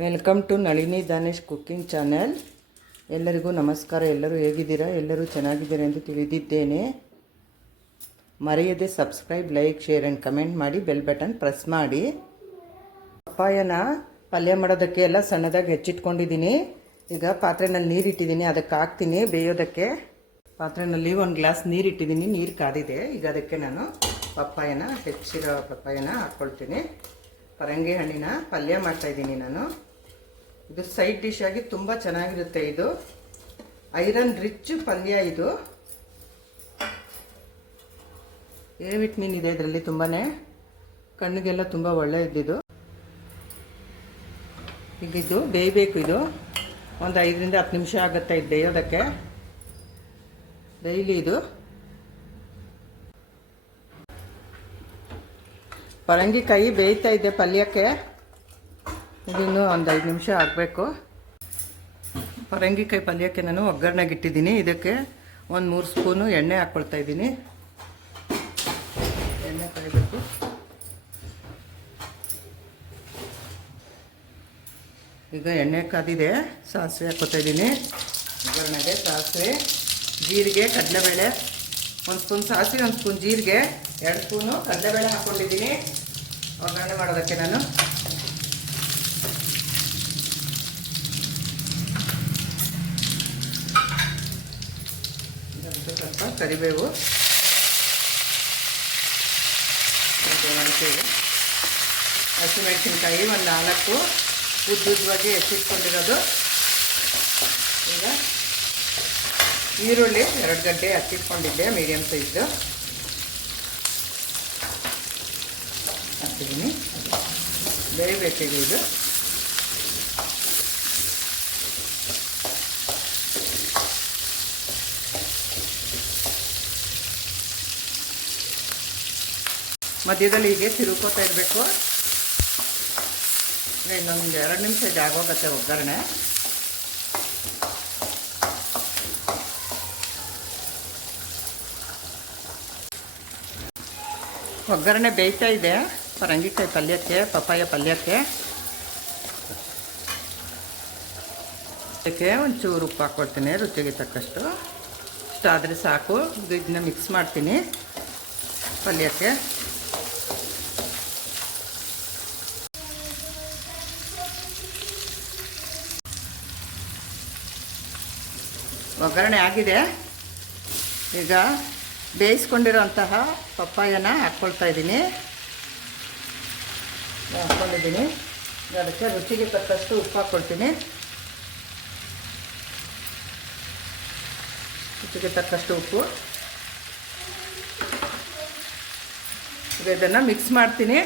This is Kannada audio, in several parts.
Welcome to Nalini Danesh cooking channel. ಎಲ್ಲರಿಗೂ ನಮಸ್ಕಾರ. ಎಲ್ಲರೂ ಹೇಗಿದ್ದೀರಾ? ಎಲ್ಲರೂ ಚೆನ್ನಾಗಿದ್ದೀರಾ ಎಂದು ತಿಳಿದಿದ್ದೇನೆ. ಮರೆಯದೆ subscribe, like, share and comment ಮಾಡಿ, ಬೆಲ್ ಬಟನ್ ಪ್ರೆಸ್ ಮಾಡಿ. ಪಪ್ಪಾಯನ ಪಲ್ಯ ಮಾಡೋದಕ್ಕೆ ಎಲ್ಲ ಸಣ್ಣದಾಗಿ ಹೆಚ್ಚಿಟ್ಕೊಂಡಿದ್ದೀನಿ. ಈಗ ಪಾತ್ರೆನಲ್ಲಿ ನೀರಿಟ್ಟಿದ್ದೀನಿ, ಅದಕ್ಕೆ ಹಾಕ್ತೀನಿ ಬೇಯೋದಕ್ಕೆ. ಪಾತ್ರೆಯಲ್ಲಿ 1 ಗ್ಲಾಸ್ ನೀರಿಟ್ಟಿದ್ದೀನಿ, ನೀರು ಕಾದಿದೆ. ಈಗ ಅದಕ್ಕೆ ನಾನು ಹೆಚ್ಚಿರೋ ಪಪ್ಪಾಯನ ಹಾಕ್ಕೊಳ್ತೀನಿ. ಪರಂಗಿ ಹಣ್ಣಿನ ಪಲ್ಯ ಮಾಡ್ತಾಯಿದ್ದೀನಿ ನಾನು. ಇದು ಸೈಡ್ ಡಿಶ್ ಆಗಿ ತುಂಬ ಚೆನ್ನಾಗಿರುತ್ತೆ. ಇದು ಐರನ್ ರಿಚ್ ಪಲ್ಯ. ಇದು ಎ ವಿಟಮಿನ್ ಇದೆ ಇದರಲ್ಲಿ, ತುಂಬಾ ಕಣ್ಣಿಗೆಲ್ಲ ತುಂಬ ಒಳ್ಳೆಯದಿದು. ಈಗ ಇದು ಬೇಯಬೇಕು. ಇದು ಒಂದು 5 ರಿಂದ 10 ನಿಮಿಷ ಆಗುತ್ತೆ ಇದು ಬೇಯೋದಕ್ಕೆ. ಡೈಲಿ ಇದು ಪರಂಗಿಕಾಯಿ ಬೇಯ್ತಾ ಇದೆ ಪಲ್ಯಕ್ಕೆ. ಇದನ್ನು ಒಂದು 5 ನಿಮಿಷ ಆಗಬೇಕು. ಪರಂಗಿಕಾಯಿ ಪಲ್ಯಕ್ಕೆ ನಾನು ಒಗ್ಗರಣೆಗೆ ಇಟ್ಟಿದ್ದೀನಿ. ಇದಕ್ಕೆ ಒಂದು 3 ಸ್ಪೂನು ಎಣ್ಣೆ ಹಾಕ್ಕೊಳ್ತಾ ಇದ್ದೀನಿ. ಎಣ್ಣೆ ಕಾಯಬೇಕು. ಈಗ ಎಣ್ಣೆ ಕಾದಿದೆ, ಸಾಸಿವೆ ಹಾಕ್ಕೊತಾ ಇದ್ದೀನಿ. ಒಗ್ಗರಣೆಗೆ ಸಾಸಿವೆ, ಜೀರಿಗೆ, ಕಡಲೆಬೇಳೆ. 1 ಸ್ಪೂನ್ ಸಾಸಿವೆ, 1 ಸ್ಪೂನ್ ಜೀರಿಗೆ, 2 ಸ್ಪೂನು ಕಡಲೆಬೇಳೆ ಹಾಕ್ಕೊಂಡಿದ್ದೀನಿ ಒಗ್ಗರಣೆ ಮಾಡೋದಕ್ಕೆ ನಾನು. ಸ್ವಲ್ಪ ಕರಿಬೇವು, ಹಸಿಮೆಣಸಿನ್ಕಾಯಿ ಒಂದು 4 ಉದ್ದುದ್ದವಾಗಿ ಹೆಚ್ಚಿಟ್ಕೊಂಡಿರೋದು. ಈಗ ಈರುಳ್ಳಿ 2 ಗಡ್ಡೆ ಹಚ್ಚಿಟ್ಕೊಂಡಿದ್ದೆ, ಮೀಡಿಯಮ್ ಸೈಜು ಹಾಕ್ತಿದ್ದೀನಿ. ಬೇಯಬೇಕಿದೆ ಇದು. ಮಧ್ಯದಲ್ಲಿ ಹೀಗೆ ತಿರುಕೋತಾ ಇರಬೇಕು. ಇನ್ನೊಂದು 2 ನಿಮಿಷ ಆಗೋಗುತ್ತೆ ಒಗ್ಗರಣೆ. ಒಗ್ಗರಣೆ ಬೇಯ್ತಾ ಇದೆ ಪರಂಗಿಕಾಯಿ ಪಲ್ಯಕ್ಕೆ, ಪಪ್ಪಾಯ ಪಲ್ಯಕ್ಕೆ. ಅದಕ್ಕೆ ಒಂಚೂರು ಉಪ್ಪು ಹಾಕ್ಕೊಳ್ತೀನಿ, ರುಚಿಗೆ ತಕ್ಕಷ್ಟು. ಇಷ್ಟ ಆದರೆ ಸಾಕು. ಇದನ್ನ ಮಿಕ್ಸ್ ಮಾಡ್ತೀನಿ ಪಲ್ಯಕ್ಕೆ. ಒಗ್ಗರಣೆ ಆಗಿದೆ. ಈಗ ಬೇಯಿಸ್ಕೊಂಡಿರೋಂತಹ ಪಪ್ಪಾಯನ ಹಾಕ್ಕೊಳ್ತಾ ಇದ್ದೀನಿ. ಹಾಕ್ಕೊಂಡಿದ್ದೀನಿ. ಅದಕ್ಕೆ ರುಚಿಗೆ ತಕ್ಕಷ್ಟು ಉಪ್ಪು ಹಾಕ್ಕೊಳ್ತೀನಿ. ರುಚಿಗೆ ತಕ್ಕಷ್ಟು ಉಪ್ಪು. ಈಗ ಇದನ್ನು ಮಿಕ್ಸ್ ಮಾಡ್ತೀನಿ.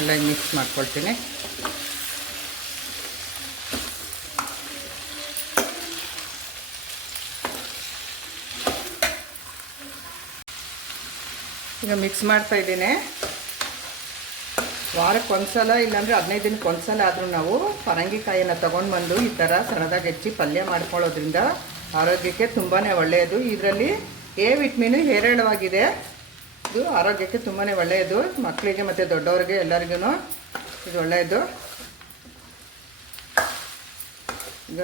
ಎಲ್ಲ ಮಿಕ್ಸ್ ಮಾಡ್ಕೊಳ್ತೀನಿ. ಈಗ ಮಿಕ್ಸ್ ಮಾಡ್ತಾ ಇದ್ದೀನಿ. ವಾರಕ್ಕೆ ಒಂದ್ಸಲ, ಇಲ್ಲಾಂದರೆ 15 ದಿನಕ್ಕೆ ಒಂದ್ಸಲ ಆದರೂ ನಾವು ಪರಂಗಿಕಾಯಿಯನ್ನು ತೊಗೊಂಡು ಬಂದು ಈ ಥರ ಸಣ್ಣದಾಗಿ ಹೆಚ್ಚಿ ಪಲ್ಯ ಮಾಡ್ಕೊಳ್ಳೋದ್ರಿಂದ ಆರೋಗ್ಯಕ್ಕೆ ತುಂಬಾ ಒಳ್ಳೆಯದು. ಇದರಲ್ಲಿ ಎ ವಿಟಮಿನ್ ಹೇರಳವಾಗಿದೆ. ಇದು ಆರೋಗ್ಯಕ್ಕೆ ತುಂಬಾ ಒಳ್ಳೆಯದು. ಮಕ್ಕಳಿಗೆ ಮತ್ತು ದೊಡ್ಡವರಿಗೆ ಎಲ್ಲರಿಗೂ ಇದು ಒಳ್ಳೆಯದು. ಈಗ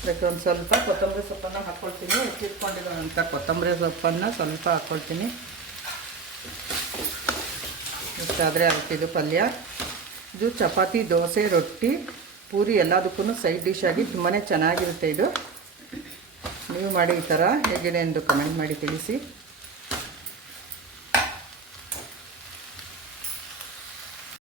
ಅದಕ್ಕೆ ಒಂದು ಸ್ವಲ್ಪ ಕೊತ್ತಂಬರಿ ಸೊಪ್ಪನ್ನು ಹಾಕ್ಕೊಳ್ತೀನಿ. ಹೆಚ್ಚಿಟ್ಕೊಂಡಿರೋಂಥ ಕೊತ್ತಂಬರಿ ಸೊಪ್ಪನ್ನು ಸ್ವಲ್ಪ ಹಾಕ್ಕೊಳ್ತೀನಿ. ಇಷ್ಟಾದರೆ ಆಗ್ತಿದ್ದು ಪಲ್ಯ. ಇದು ಚಪಾತಿ, ದೋಸೆ, ರೊಟ್ಟಿ, ಪೂರಿ ಎಲ್ಲದಕ್ಕೂ ಸೈಡ್ ಡಿಶ್ ಆಗಿ ತುಂಬಾ ಚೆನ್ನಾಗಿರುತ್ತೆ ಇದು. ನೀವು ಮಾಡಿ ಈ ಥರ ಹೇಗಿದೆ ಎಂದು ಕಮೆಂಟ್ ಮಾಡಿ ತಿಳಿಸಿ.